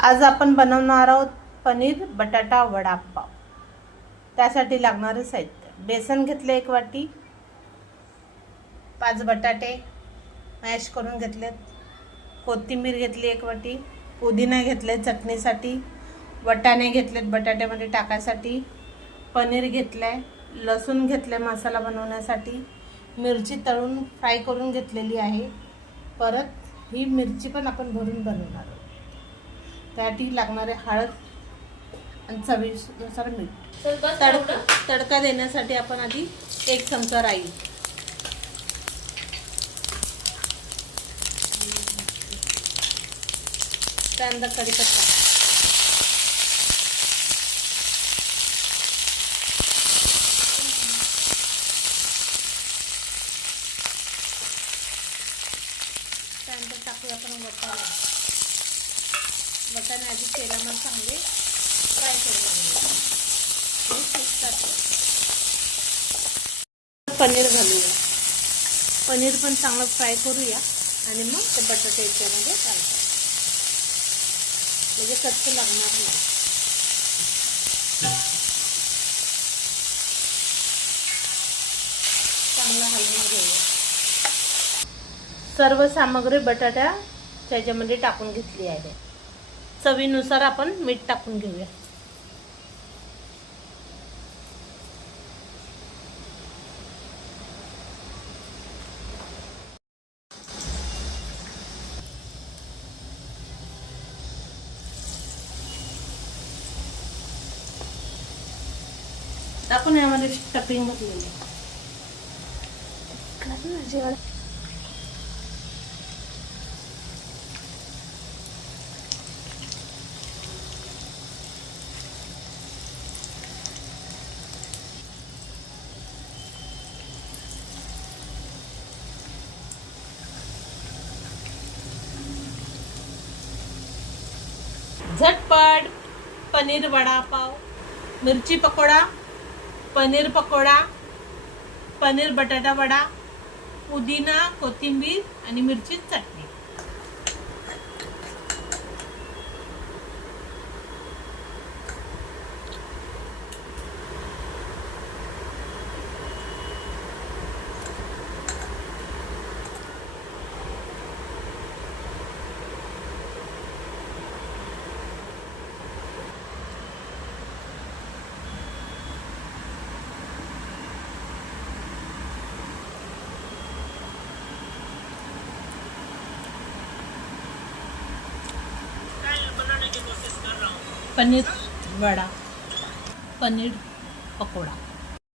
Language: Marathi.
आज आपण बनवणार आहोत पनीर बटाटा वडापाव। त्यासाठी लागणारे साहित्य: बेसन घेतले 1 वाटी, 5 बटाटे मॅश करून घेतलेत, कोथिंबीर घेतली 1 वाटी, पुदिना घेतले चटणीसाठी, वाटाणे घेतलेत बटाट्यामध्ये टाकायसाठी, पनीर घेतले, लसूण घेतले मसाला बनवण्यासाठी, मिरची तळून फ्राय करून घेतलेली आहे। परत ही मिरची पण आपण भरून बनवणार आहोत। त्यासाठी लागणारे हळद आणि चवीनुसार मीठ। तडका देण्यासाठी आपण आधी 1 चमचा राई, त्यानंतर कढीपत्ता, त्यानंतर टाकूया आपण वाटाणे आधी तेलामध्ये चांगले फ्राय करून घेऊया। पनीर घालूया, पनीर पण चांगलं फ्राय करूया आणि मग ते बटाटे याच्यामध्ये घालूया, म्हणजे कच्चं लागणार नाही। चांगलं हलवून घेऊया। सर्व सामग्री बटाट्याच्या ह्याच्यामध्ये टाकून घेतली आहे। चवीनुसार आपण मीठ टाकून घेऊया। आपण यामध्ये स्टफिंग भरलेली झटपट पनीर वडापाव, मिरची पकोडा, पनीर पकोडा, पनीर बटाटा वडा, पुदिना, कोथिंबीर आणि मिरची चटणी। पनीर वड़ा, पनीर पकोड़ा।